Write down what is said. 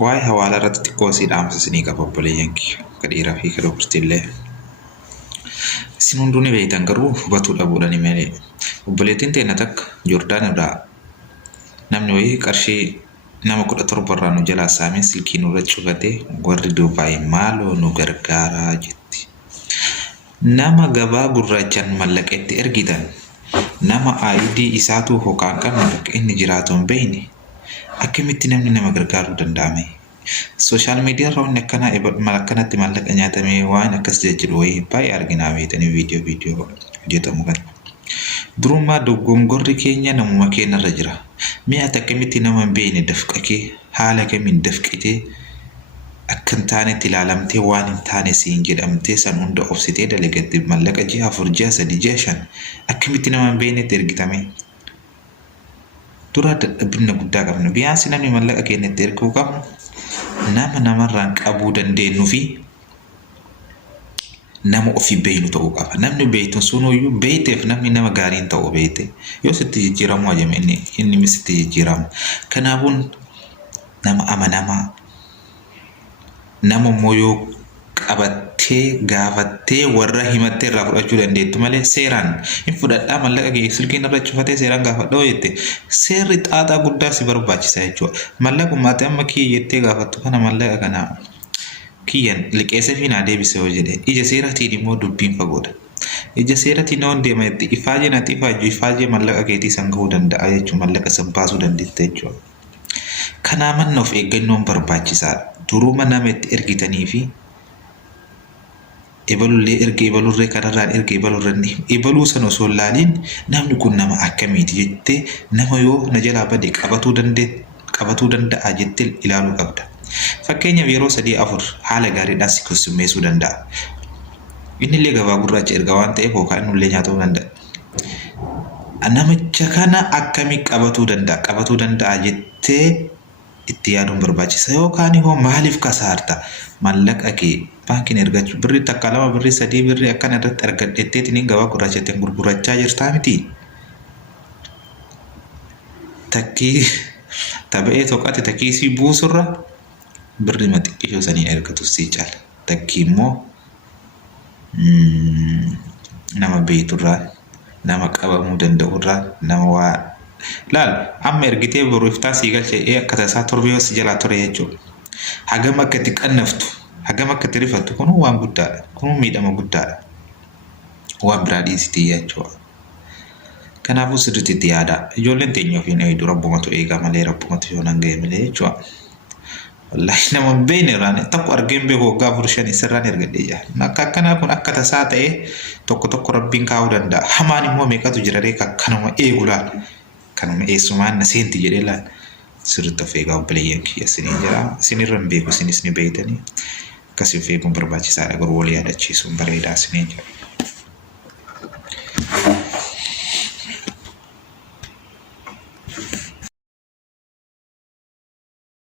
Waa'ee hawaalaa irratti xiqqoo sii dhaamsa isinii qaba obboleeyyan kiyya akka dhiiraa fi akka dubartiillee. Isin hunduu ni beektan garuu hubatuu dhabuudhaani malee. Obboleettiin teenya takka Joordaan irraa namni wayii qarshii nama 17 irraa nu jalaa saamee silkii nurra cufatee warri Duubaay maaloo nu gargaaraa jetti. Nama gabaa gurraachaan mallaqeetti ergitan nama ID isaatu hookaan kan bakka inni jiraatu hin beekne akkamitti namni nama gargaaruu danda'ame? Social media irra wanni akkanatti mallaqa nyaatamee waan akkas jedhu wayii baay'ee arginaa beektanii viidiyoo hojjetamu kan. Durummaa doggongorri keenya namuma keenyarra jira. Mi'a akkamitti nama hin beekne dafqakee haala kamiin dafqitee akka hin taanetti ilaalamtee waan hin taane siin jedhamtee san hunda obsitee dalagatte mallaqa ji'a 4 ji'a 3 ji'a 5 akkamitti nama hin beeknetti ergitame. Dura dadhabina guddaa qabna. Biyyaansi namni mallaqa keenyatti erguu qabnu nama namarraan qabuu dandeenyu fi nama ofii beeknu ta'uu qaba. Namni beektu sunuyyuu beekteef namni nama gaariin ta'uu beekte yoo sitti jijjiiramu ajame inni sitti jijjiiramu. Kanaafuu nama amanamaa nama immoo yoo qabattee gaafattee warra himattee irraa fudhachuu dandeettu malee seeraan hin fudhadhaa mallaqa kee silkiin irra cufatee seeraan gaafadhaa jette seerri xaaxaa guddaa si barbaachisa jechuudha. Mallaqummaatti amma kiyya jettee gaafattu kana mallaqa kana kiyyan liqeessa fi naa deebise yoo jedhe ija seeratiin immoo dubbiin fagoodha. Ija seeratiin yoo deema jetti ifaajee natti ifaajee mallaqa keetii san gahuu danda'a jechuudha mallaqa san baasuu dandeette jechuudha. Kanaaf manna of eeggannoon barbaachisaadha. Duruma nama itti ergitanii fi ebalullee erga ebalurree kanarraan erga ebalurree ebaluu sana osoo ilaaliin namni kun nama akkamiiti jettee nama yoo na jalaa bade qabatuu danda'a jettee ilaaluu qabda. Fakkeenyaaf yeroo 3-4 haala gaariidhaan si keessummeessuu danda'a. Innillee gabaa gurraacha erga waan ta'eef hookaan innullee nyaatuu danda'a. Namicha kana akkamii qabatuu danda'a jettee itti yaaduun barbaachisa. Yookaan immoo maaliif kasaarta mallaqa kee baankiin ergachuu birrii takka 2 birrii 3 birrii akkana irratti argadhetteetiin gabaa gurraachatti gurgurachaa jirtaa miti. Takkii taphee tokkotti takkii si buusurra birrii xiqqishoo sanii ergatu si caala. Takkii immoo nama beekturraa nama qabamuu danda'urraa nama waa laal amma ergitee boruuftaa sii galchee akka tasaa torbee si jalaa ture jechuudha. Hagam akka itti qannaftu hagam akka itti rifattu kun waan guddaadha. Kun miidhama guddaadha. Waan biraa dhiisitii jechuudha. Kanaafuu sirriitti itti yaadaa. Ijoolleen teenya ofiin eeyidu rabbumatu eegaa malee rabbumatu yoo nan ga'e malee jechuudha. Wallahi nama hin beekne irraan tokko argeen beeku waggaa 4-5 isarraan ergadhee jira. Akka akkanaa kun akka tasaa ta'ee tokko rabbiin kaa'uu danda'a. Hamaan immoo meeqatu jiraree kanuma eegu laala. Kanuma eessumaan na seenti jedhee laala. Sirriitti of eegaa obboleeyyan kiyya isiniin jira. Isinirra hin beeku isinis ni beektanii. Akkasii of eeguun barbaachisaadha garuu wal yaadachiisuun bareedaa isiniin jira.